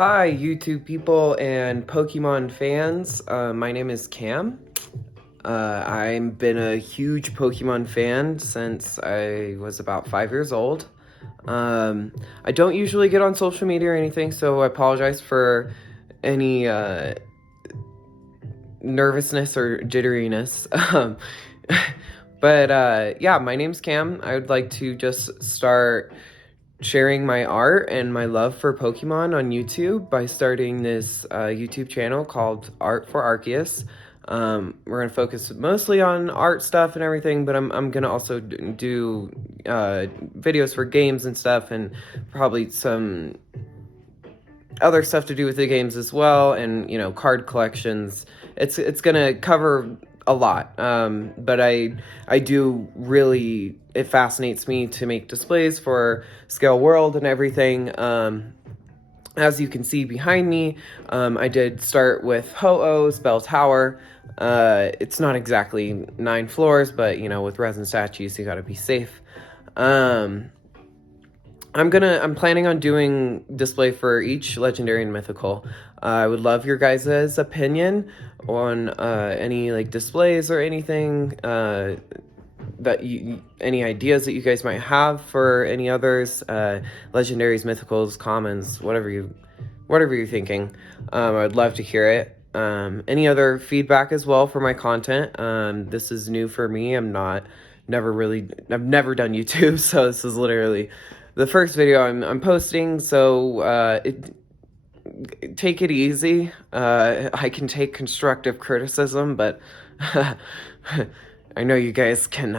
Hi, YouTube people and Pokemon fans. My name is Cam. I've been a huge Pokemon fan since I was about 5 years old. I don't usually get on social media or anything, so I apologize for any nervousness or jitteriness. Yeah, my name's Cam. I would like to just start sharing my art and my love for Pokemon on YouTube by starting this YouTube channel called ArtForAceus. We're gonna focus mostly on art stuff and everything, but I'm gonna also do videos for games and stuff, and probably some other stuff to do with the games as well, and card collections. It's gonna cover a lot, but I do really, it fascinates me to make displays for Scale World and everything. As you can see behind me, I did start with Ho-Oh's Bell Tower. It's not exactly 9 floors, but with resin statues, you gotta be safe. I'm planning on doing display for each legendary and mythical. I would love your guys' opinion on any displays or anything any ideas that you guys might have for any others, legendaries, mythicals, commons, whatever you're thinking. I would love to hear it. Any other feedback as well for my content. This is new for me. I've never done YouTube, so this is literally the first video I'm posting, so take it easy. I can take constructive criticism, but I know you guys can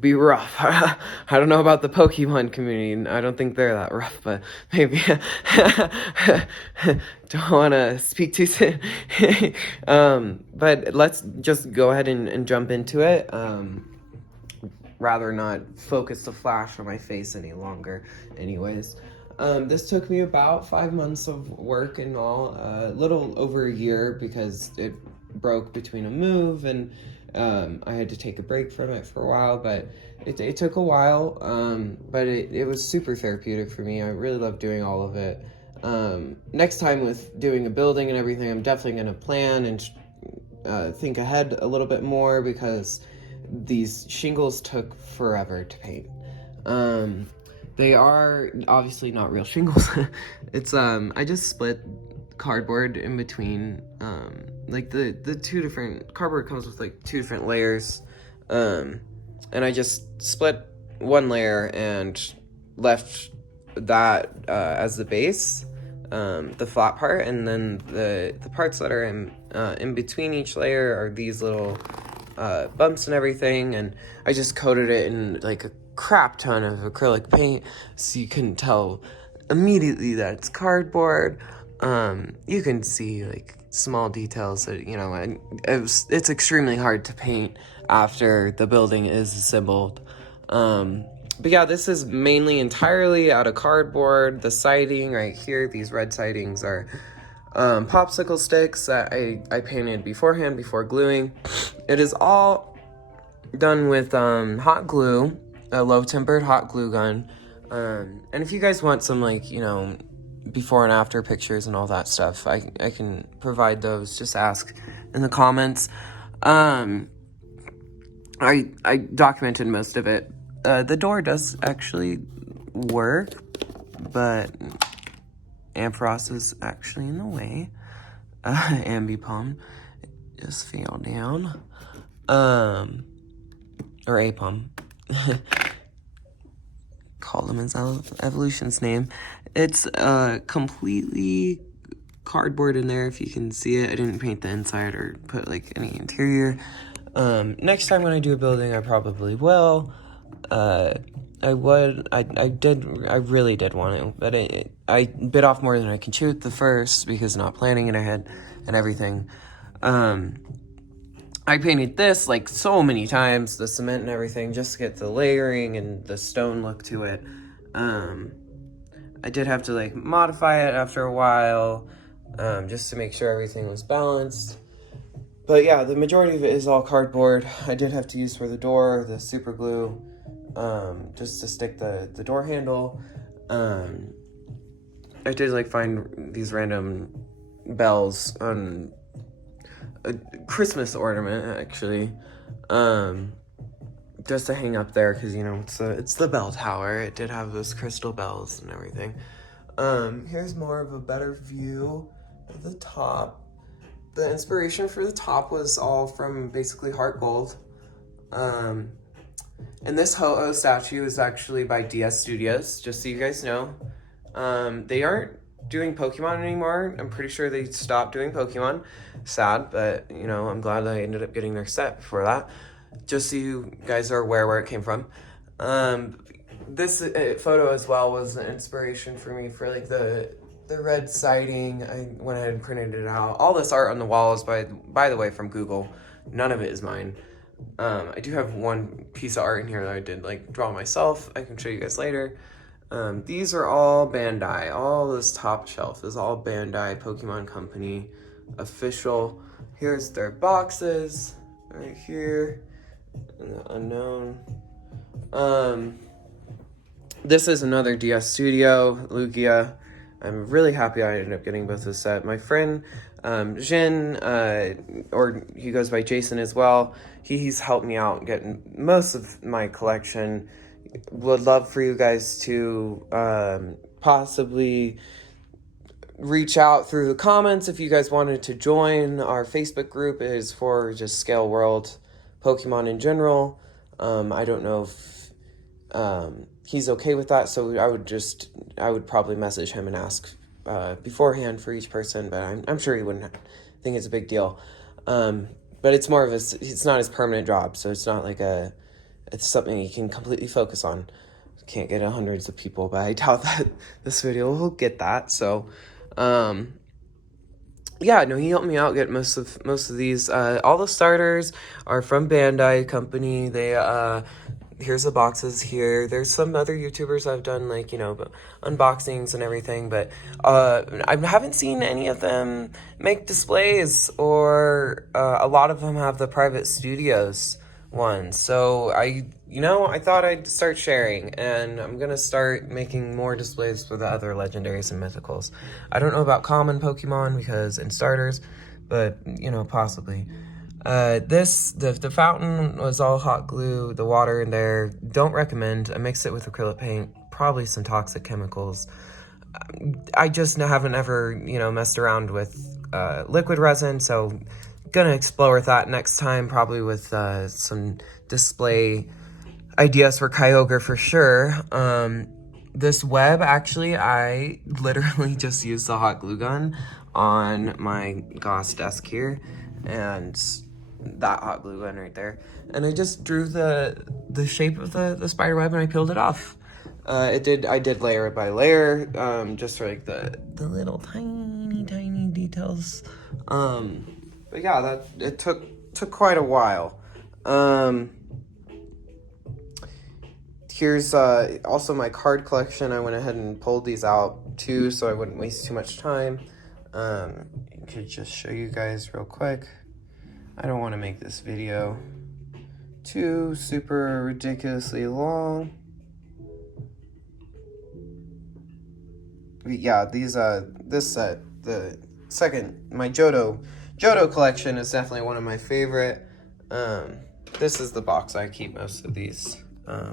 be rough. I don't know about the Pokemon community. I don't think they're that rough, but maybe. Don't want to speak too soon. But let's just go ahead and jump into it. Rather not focus the flash on my face any longer. Anyways, this took me about 5 months of work and all, a little over a year, because it broke between a move and I had to take a break from it for a while, but it took a while, but it was super therapeutic for me. I really loved doing all of it. Next time with doing a building and everything, I'm definitely going to plan and think ahead a little bit more, because these shingles took forever to paint. They are obviously not real shingles. It's I just split cardboard in between, the two different cardboard comes with 2 different layers, and I just split one layer and left that as the base, the flat part, and then the parts that are in between each layer are these little bumps and everything, and I just coated it in a crap ton of acrylic paint, so you can tell immediately that it's cardboard. You can see small details that and it's extremely hard to paint after the building is assembled. But yeah, this is mainly entirely out of cardboard. The siding right here, these red sidings, are popsicle sticks that I painted beforehand before gluing. It is all done with hot glue, a low-tempered hot glue gun. And if you guys want some before and after pictures and all that stuff, I can provide those. Just ask in the comments. I documented most of it. The door does actually work, but ArtForAceus is actually in the way. Ambipom just fell down. Or Apom. Call him his evolution's name. It's completely cardboard in there, if you can see it. I didn't paint the inside or put any interior. Next time when I do a building, I probably will. I really did want to, but I bit off more than I can chew at the first, because not planning it ahead and everything. I painted this so many times, the cement and everything, just to get the layering and the stone look to it. I did have to modify it after a while, just to make sure everything was balanced. But yeah, the majority of it is all cardboard. I did have to use for the door the super glue, just to stick the door handle. I did like find these random bells on a Christmas ornament, actually, just to hang up there, because, you know, it's the bell tower. It did have those crystal bells and everything. Here's more of a better view of the top. The inspiration for the top was all from basically heart gold. And this Ho-Oh statue is actually by DS Studios, just so you guys know. They aren't doing Pokemon anymore. I'm pretty sure they stopped doing Pokemon. Sad, but, you know, I'm glad I ended up getting their set before that. Just so you guys are aware where it came from. This photo as well was an inspiration for me for, like, the red siding. I went ahead and printed it out. All this art on the wall is, by the way, from Google. None of it is mine. I do have one piece of art in here that I did, like, draw myself. I can show you guys later. These are all Bandai. All this top shelf is all Bandai Pokemon Company official. Here's their boxes right here in the unknown. This is another DS Studio, Lugia. I'm really happy I ended up getting both this set. My friend Jin, or he goes by Jason as well, he's helped me out getting most of my collection. Would love for you guys to possibly reach out through the comments if you guys wanted to join. Our Facebook group is for just Scale World Pokemon in general. I don't know if he's okay with that, so I would probably message him and ask beforehand for each person, but I'm sure he wouldn't think it's a big deal. But it's more of it's not his permanent job, so it's not like it's something he can completely focus on. Can't get hundreds of people, but I doubt that this video will get that. So, yeah, no, he helped me out get most of these. All the starters are from Bandai Company. They here's the boxes here. There's some other YouTubers I've done, like, you know, unboxings and everything, but I haven't seen any of them make displays, or a lot of them have the private studios ones. So I thought I'd start sharing, and I'm gonna start making more displays for the other legendaries and mythicals. I don't know about common Pokemon and starters, but, you know, possibly. The fountain was all hot glue. The water in there, don't recommend. I mixed it with acrylic paint, probably some toxic chemicals. I just haven't ever, you know, messed around with liquid resin, so gonna explore with that next time, probably with some display ideas for Kyogre for sure. This web, actually, I literally just used the hot glue gun on my Goss desk here, and that hot glue gun right there, and I just drew the shape of the spider web, and I peeled it off. I did layer by layer, just for, like, the little tiny details. But yeah, it took quite a while. Here's also my card collection. I went ahead and pulled these out too, so I wouldn't waste too much time. I could just show you guys real quick. I don't want to make this video too super ridiculously long. But yeah, this set, the second, my Johto collection is definitely one of my favorite. This is the box I keep most of these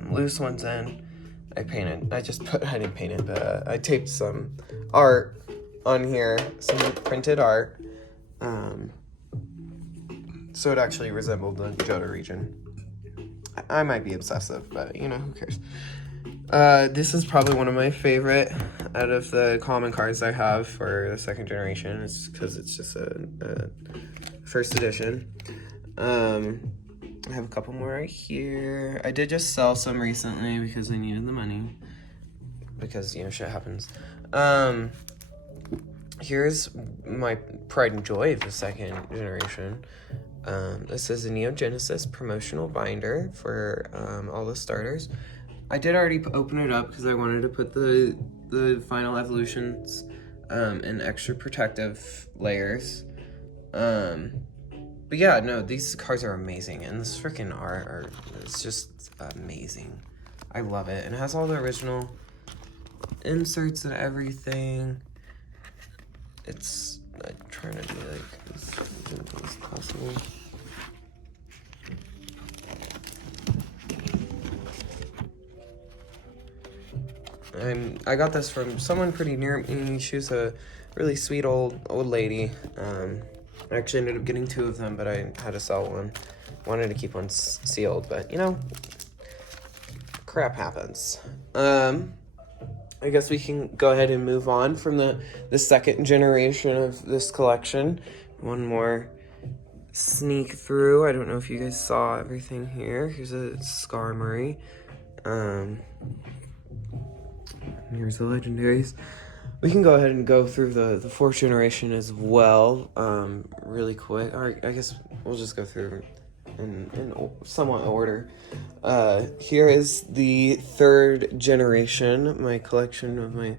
loose ones in. I didn't paint it, but I taped some art on here, some printed art, so it actually resembled the Johto region. I might be obsessive, but, you know, who cares? This is probably one of my favorite out of the common cards I have for the second generation. It's because it's just a first edition. I have a couple more right here. I did just sell some recently because I needed the money, because, you know, shit happens. Here's my pride and joy of the second generation. This is a Neo Genesis promotional binder for all the starters. I did already open it up because I wanted to put the final evolutions in extra protective layers. But yeah, no, these cards are amazing, and this freaking art it's just amazing. I love it, and it has all the original inserts and everything. I'm trying to be like as gentle as possible. I got this from someone pretty near me. She was a really sweet old lady. I actually ended up getting 2 of them, but I had to sell one. Wanted to keep one sealed, but you know, crap happens. I guess we can go ahead and move on from the second generation of this collection. One more sneak through. I don't know if you guys saw everything here. Here's a Skarmory. Here's the legendaries. We can go ahead and go through the 4th generation as well, really quick. Or I guess we'll just go through in somewhat order. Here is the 3rd generation, my collection of my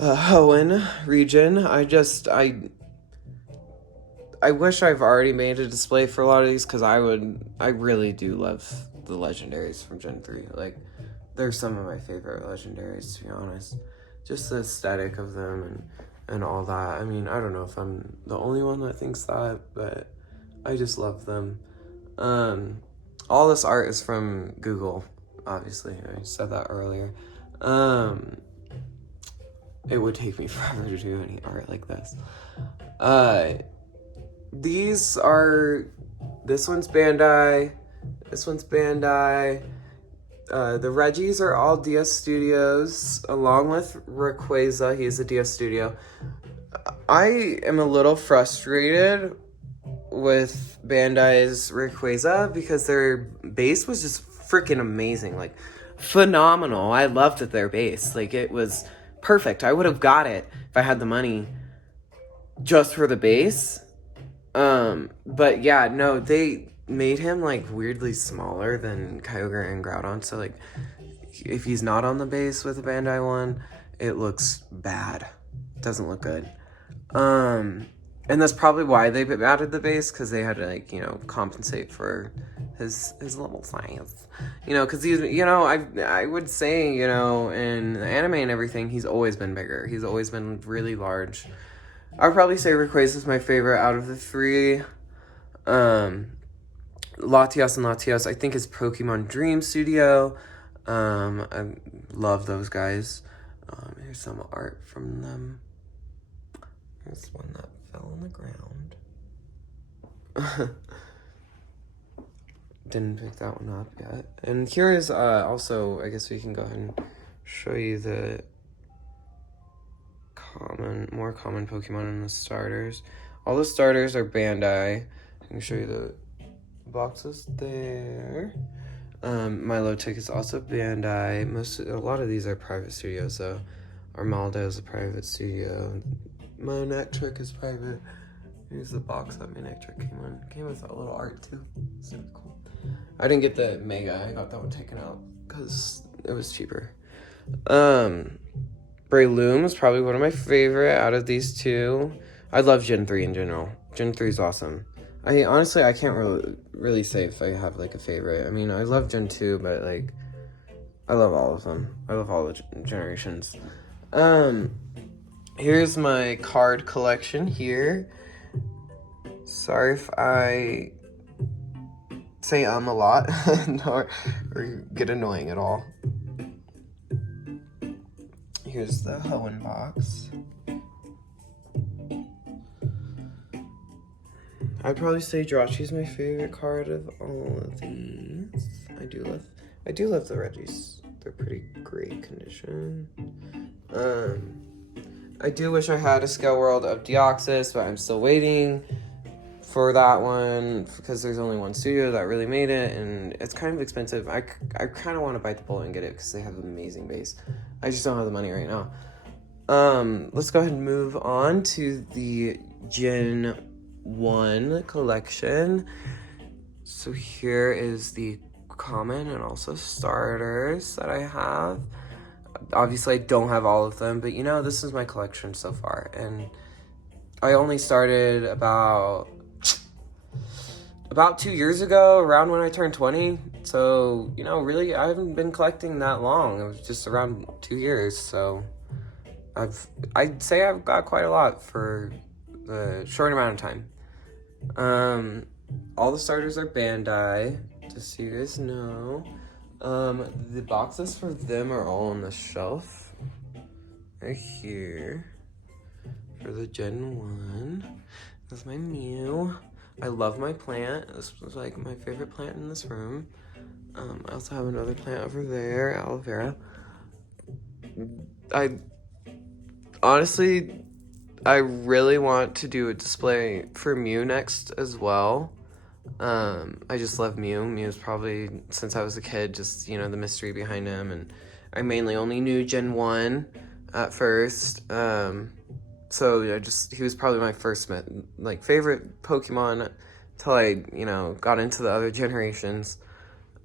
Hoenn region. I wish I've already made a display for a lot of these, because I really do love the legendaries from Gen 3. Like, they're some of my favorite legendaries, to be honest. Just the aesthetic of them and all that. I mean, I don't know if I'm the only one that thinks that, but I just love them. All this art is from Google, obviously. I said that earlier. It would take me forever to do any art like this. This one's Bandai. This one's Bandai. The Reggies are all DS Studios, along with Rayquaza. He's a DS Studio. I am a little frustrated with Bandai's Rayquaza because their base was just freaking amazing. Like, phenomenal. I loved their base. Like, it was perfect. I would have got it if I had the money just for the base. But yeah, no, they made him like weirdly smaller than Kyogre and Groudon, so like if he's not on the base with the Bandai one, it looks bad. It doesn't look good. And that's probably why they added the base, because they had to, like, you know, compensate for his level size. You know, because he's, you know, I would say, you know, in the anime and everything, he's always been bigger. He's always been really large. I would probably say Rayquaza is my favorite out of the 3. Latios, I think, is Pokemon Dream Studio. I love those guys. Here's some art from them. Here's one that fell on the ground. Didn't pick that one up yet. And here is also, I guess we can go ahead and show you the more common Pokemon in the starters. All the starters are Bandai. I can show you the boxes there. Milotic is also Bandai. A lot of these are private studios, though. Armaldo is a private studio. Manectric is private. Here's the box that Manectric came with a little art too. Super cool. I didn't get the Mega. I got that one taken out because it was cheaper. Breloom is probably one of my favorite out of these 2. I love Gen 3 in general. Gen 3 is awesome. Honestly, I can't really say if I have, like, a favorite. I mean, I love Gen 2, but, like, I love all of them. I love all the generations. Here's my card collection here. Sorry if I say a lot or get annoying at all. Here's the Hoenn box. I'd probably say Jirachi's my favorite card of all of these. I do love the Reggies. They're pretty great condition. I do wish I had a Scale World of Deoxys, but I'm still waiting for that one because there's only one studio that really made it, and it's kind of expensive. I kind of want to bite the bullet and get it because they have an amazing base. I just don't have the money right now. Let's go ahead and move on to the Gen 1 collection. So here is the common and also starters that I have. Obviously I don't have all of them, but you know, this is my collection so far, and I only started about 2 years ago, around when I turned 20. So, you know, really, I haven't been collecting that long. It was just around 2 years, so I'd say I've got quite a lot for the short amount of time. All the starters are Bandai, just so you guys know. The boxes for them are all on the shelf right here for the Gen 1. That's my Mew. I love my plant. This was like my favorite plant in this room. I also have another plant over there, aloe vera. Honestly, I really want to do a display for Mew next as well. I just love Mew. Mew's probably, since I was a kid, just, you know, the mystery behind him, and I mainly only knew Gen 1 at first. So he was probably my first, favorite Pokemon till I, you know, got into the other generations.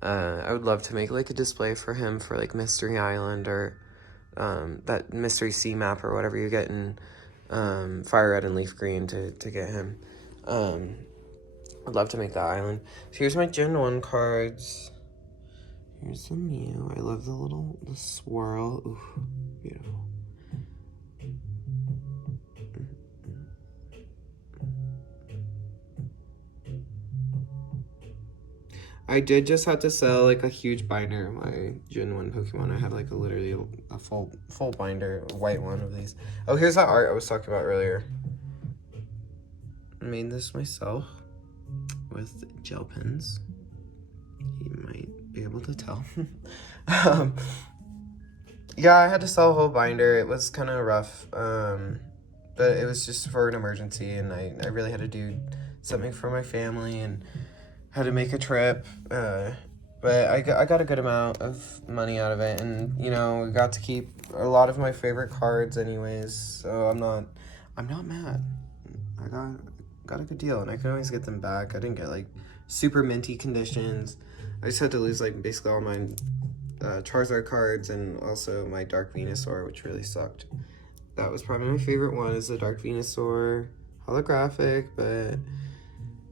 I would love to make, like, a display for him for, like, Mystery Island or, that Mystery Sea map or whatever you get in, Fire Red and Leaf Green to get him. I'd love to make that island. So here's my Gen 1 cards. Here's the Mew. I love the swirl. Ooh, beautiful. I did just have to sell, like, a huge binder of my Gen 1 Pokemon. I have, like, literally a full binder, a white one of these. Oh, here's that art I was talking about earlier. I made this myself with gel pens. You might be able to tell. Yeah, I had to sell a whole binder. It was kind of rough, but it was just for an emergency, and I really had to do something for my family and had to make a trip. But I got a good amount of money out of it, and, you know, we got to keep a lot of my favorite cards anyways, so I'm not mad. I got a good deal, and I can always get them back. I didn't get, like, super minty conditions. I just had to lose, like, basically all my Charizard cards and also my Dark Venusaur, which really sucked. That was probably my favorite one, is the Dark Venusaur holographic, but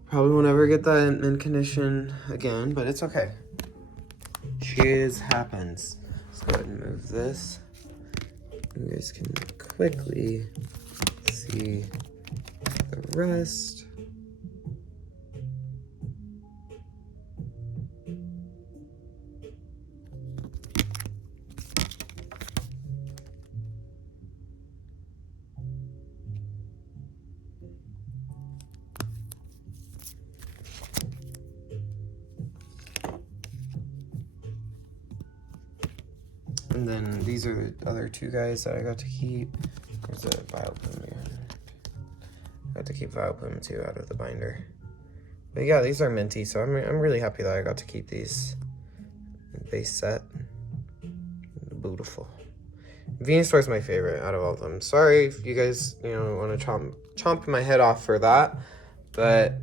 probably won't ever get that in mint condition again, but it's okay. Cheers happens. Let's go ahead and move this. You guys can quickly see the rest. And then these are the other two guys that I got to keep. There's a Vileplume here. I got to keep Vileplume too out of the binder. But yeah, these are minty, so I'm really happy that I got to keep these base set. Beautiful. Venusaur is my favorite out of all of them. Sorry if you guys, you know, want to chomp my head off for that, but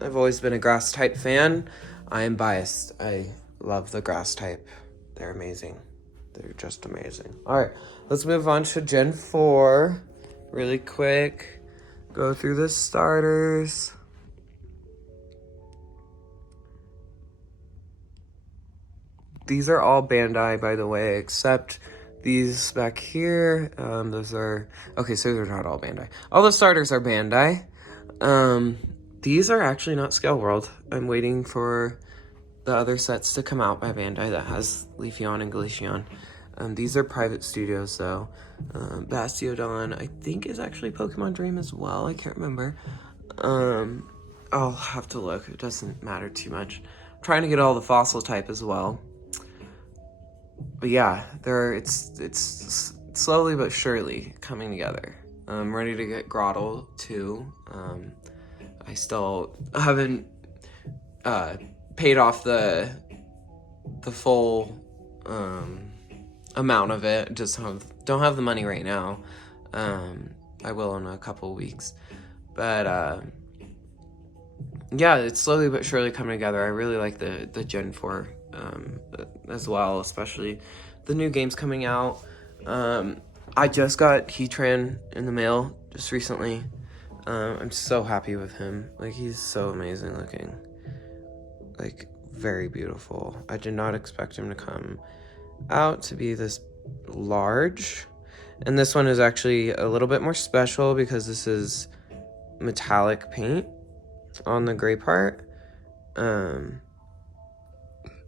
I've always been a grass type fan. I am biased. I love the grass type. They're amazing. They're just amazing. All right, let's move on to Gen 4 really quick. Go through the starters. These are all Bandai, by the way, except these back here. Those are, okay, so they're not all Bandai. All the starters are Bandai. These are actually not Scale World. I'm waiting for the other sets to come out by Bandai that has Leafeon and Glaceon. These are private studios, though. Bastiodon, I think, is actually Pokemon Dream as well. I can't remember. I'll have to look. It doesn't matter too much. I'm trying to get all the fossil type as well. But yeah, it's slowly but surely coming together. I'm ready to get Grottle, too. I still haven't paid off the full amount of it. Just don't have the money right now. I will in a couple weeks. But yeah, it's slowly but surely coming together. I really like the Gen 4 as well, especially the new games coming out. I just got Heatran in the mail just recently. I'm so happy with him. Like, he's so amazing looking. Like, very beautiful. I did not expect him to come out to be this large. And this one is actually a little bit more special because this is metallic paint on the gray part.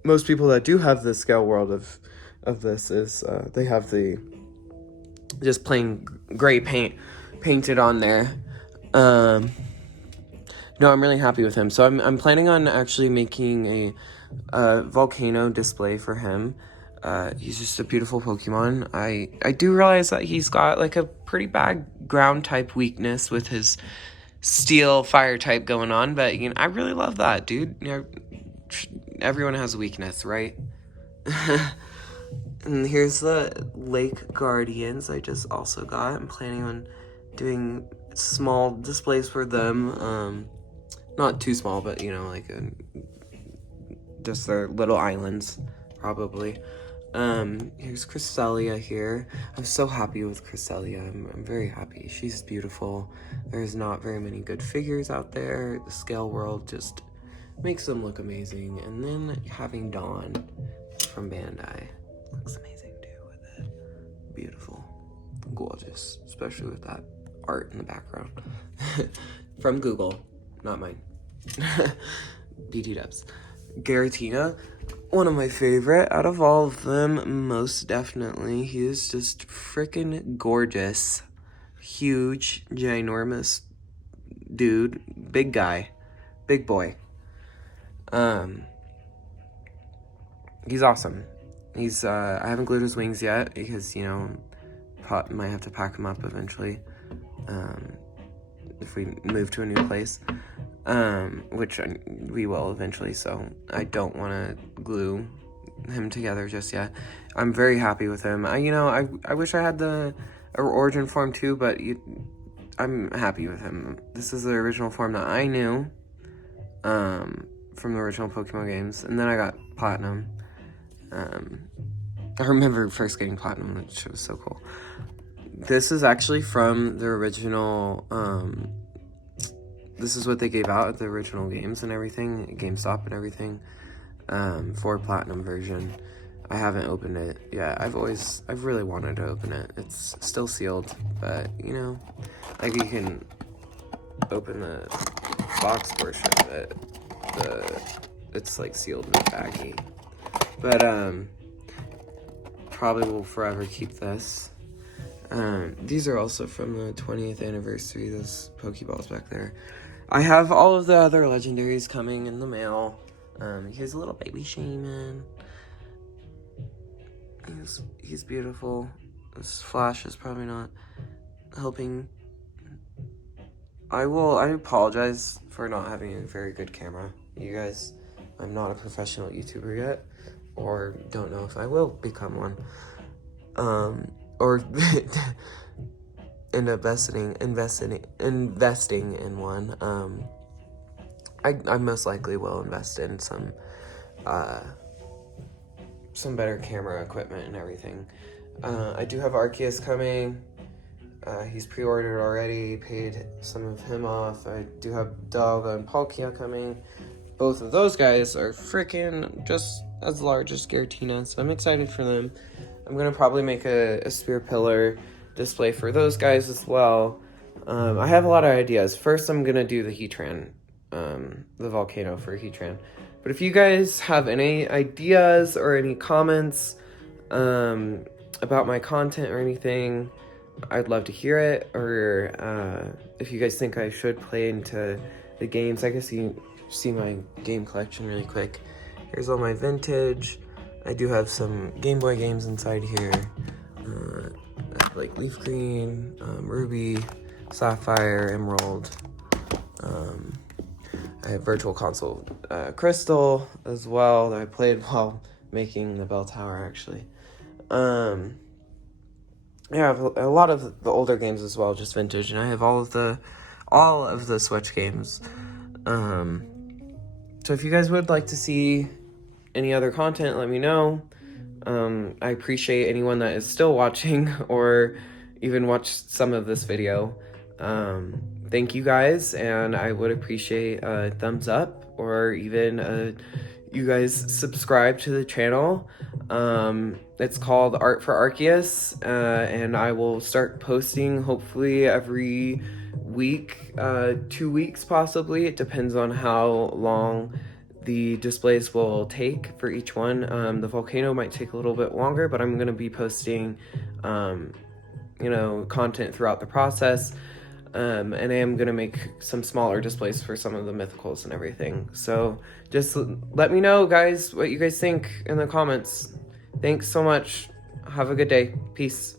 Most people that do have the scale world of this is they have the just plain gray paint painted on there. No, I'm really happy with him. So I'm planning on actually making a volcano display for him. He's just a beautiful Pokemon. I do realize that he's got like a pretty bad ground type weakness with his steel fire type going on, but you know, I really love that, dude. You know, everyone has a weakness, right? And here's the Lake Guardians I just also got. I'm planning on doing small displays for them. Not too small, but you know, like just their little islands, probably. Here's Cresselia here. I'm so happy with Cresselia. I'm very happy. She's beautiful. There's not very many good figures out there. The scale world just makes them look amazing. And then having Dawn from Bandai looks amazing too with it. Beautiful. Gorgeous. Especially with that art in the background. From Google, not mine. BT dubs. Garatina, one of my favorite out of all of them, most definitely. He is just freaking gorgeous. Huge, ginormous dude. Big guy. Big boy. He's awesome. He's, I haven't glued his wings yet because, you know, might have to pack him up eventually. If we move to a new place. Which we will eventually, so I don't want to glue him together just yet. I'm very happy with him. I wish I had the origin form too, but I'm happy with him. This is the original form that I knew from the original Pokemon games, and then I got Platinum. I remember first getting Platinum, which was so cool. This is actually from the original, this is what they gave out at the original games and everything, GameStop and everything, for Platinum version. I haven't opened it yet. I've really wanted to open it. It's still sealed, but, you know, like you can open the box portion of it. It's like sealed and baggy. But, probably will forever keep this. These are also from the 20th anniversary, those Pokeballs back there. I have all of the other legendaries coming in the mail. Here's a little baby Shaman. He's beautiful. This flash is probably not helping. I apologize for not having a very good camera, you guys. I'm not a professional YouTuber yet, or don't know if I will become one. Or end up investing in one. I most likely will invest in some better camera equipment and everything. I do have Arceus coming. He's pre-ordered already, paid some of him off. I do have Dalga and Palkia coming. Both of those guys are freaking just as large as Giratina, so I'm excited for them. I'm going to probably make a spear pillar display for those guys as well. I have a lot of ideas. First, I'm going to do the Heatran, the volcano for Heatran. But if you guys have any ideas or any comments about my content or anything, I'd love to hear it. Or if you guys think I should play into the games, I guess you see my game collection really quick. Here's all my vintage. I do have some Game Boy games inside here, like Leaf Green, Ruby, Sapphire, Emerald. I have Virtual Console Crystal as well that I played while making the Bell Tower, actually. Yeah, I have a lot of the older games as well, just vintage, and I have all of the Switch games. So if you guys would like to see any other content, let me know. I appreciate anyone that is still watching or even watched some of this video. Thank you guys, and I would appreciate a thumbs up or even you guys subscribe to the channel. It's called ArtForAceus, and I will start posting hopefully every week, 2 weeks possibly. It depends on how long the displays will take for each one. The volcano might take a little bit longer, but I'm gonna be posting, content throughout the process. And I am gonna make some smaller displays for some of the mythicals and everything. So just let me know, guys, what you guys think in the comments. Thanks so much. Have a good day. Peace.